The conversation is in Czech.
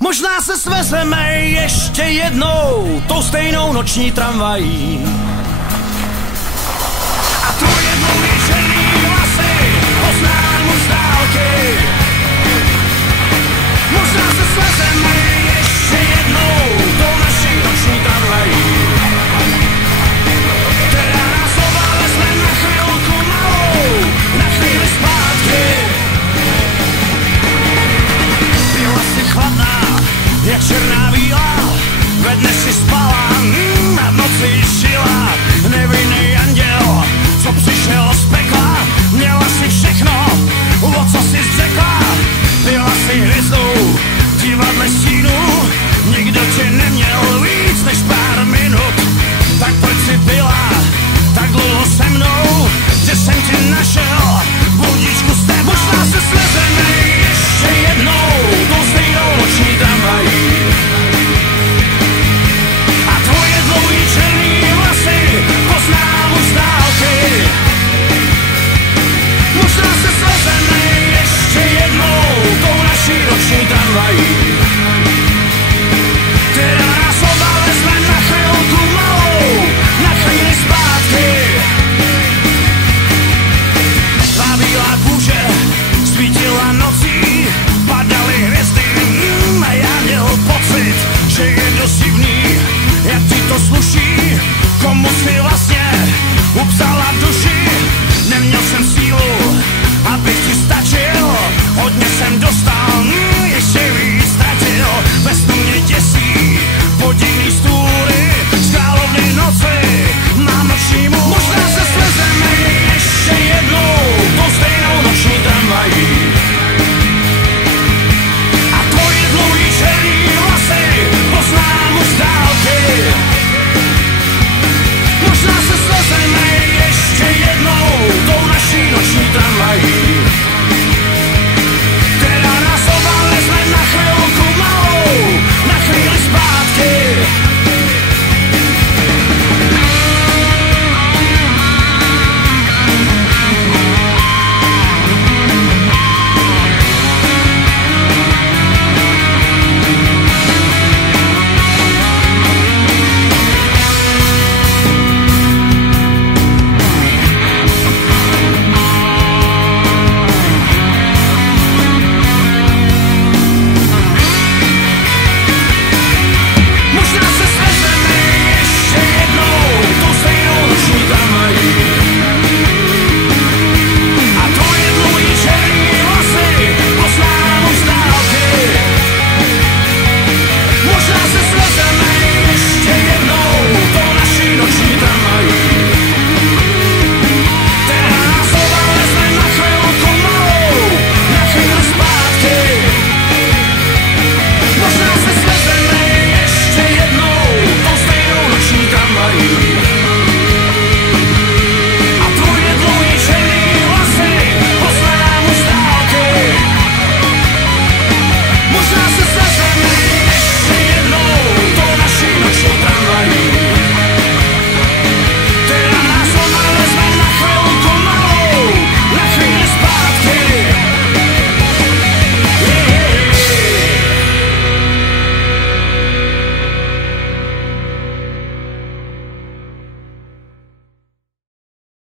Možná se svezeme ještě jednou tou stejnou noční tramvají. A tvoje dlouhý černý vlasy poznám už z dálky. Možná se svezeme ještě jednou tou naší noční tramvají, která nás oba vezme na chvilku malou, na chvíli zpátky. Byla si chladná, jak černá víla, ve dne si spala, a v noci šila. Nevinný anděl, co přišel z pekla, měla si všechno, o co si zřekla. Byla si hvězdou v divadle stínů, nikdo tě neměl víc než pár minut. Tak proč si byla tak dlouho se mnou, že jsem ti našel budíčku s tebou. Možná se svezeme ještě jednou tou stejnou noční tramvají. A tvoje dlouhý černý vlasy poznám už z dálky. Možná se svezeme ještě jednou tou naší noční tramvají.